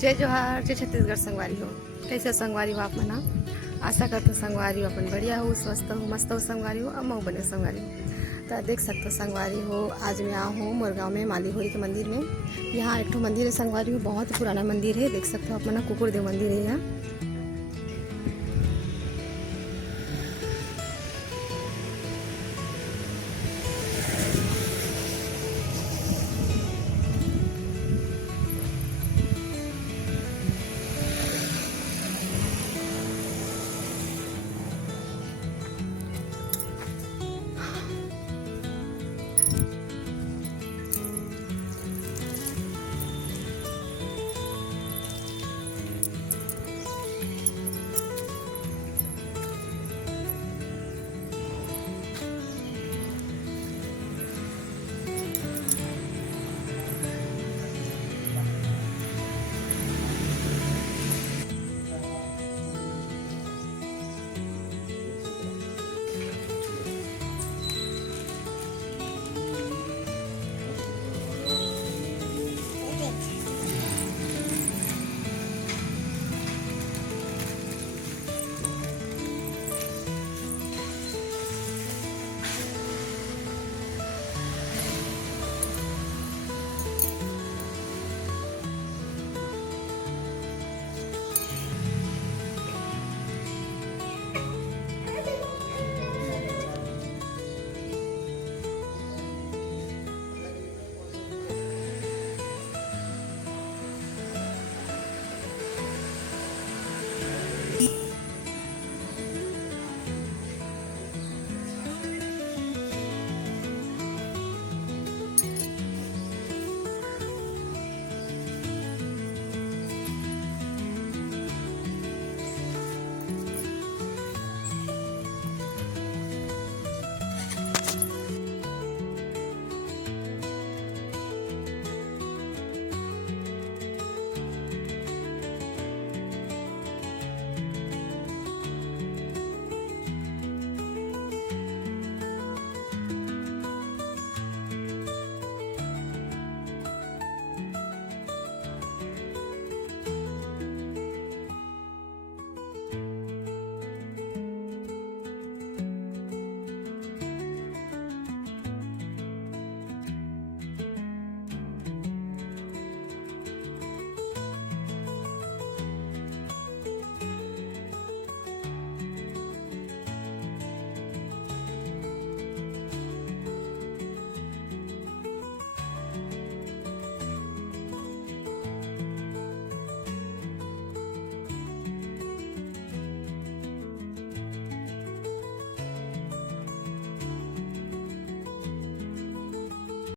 जय जोहार, जय छत्तीसगढ़ संगवारी हो। कैसे संगवारी हो आप मना? आशा करते संगवारी हो अपन बढ़िया हो, स्वस्थ हो, मस्त हो संगवारी हो, अम्मा बने संगवारी हो। तो देख सकते हो संगवारी हो, आज मैं आऊँ हूँ मुरगांव में माली होरी के मंदिर में। यहाँ एक ठो मंदिर है संगवारी हो, बहुत ही पुराना मंदिर है। देख सकते हो आप मना कुकुर देव मंदिर है यहाँ।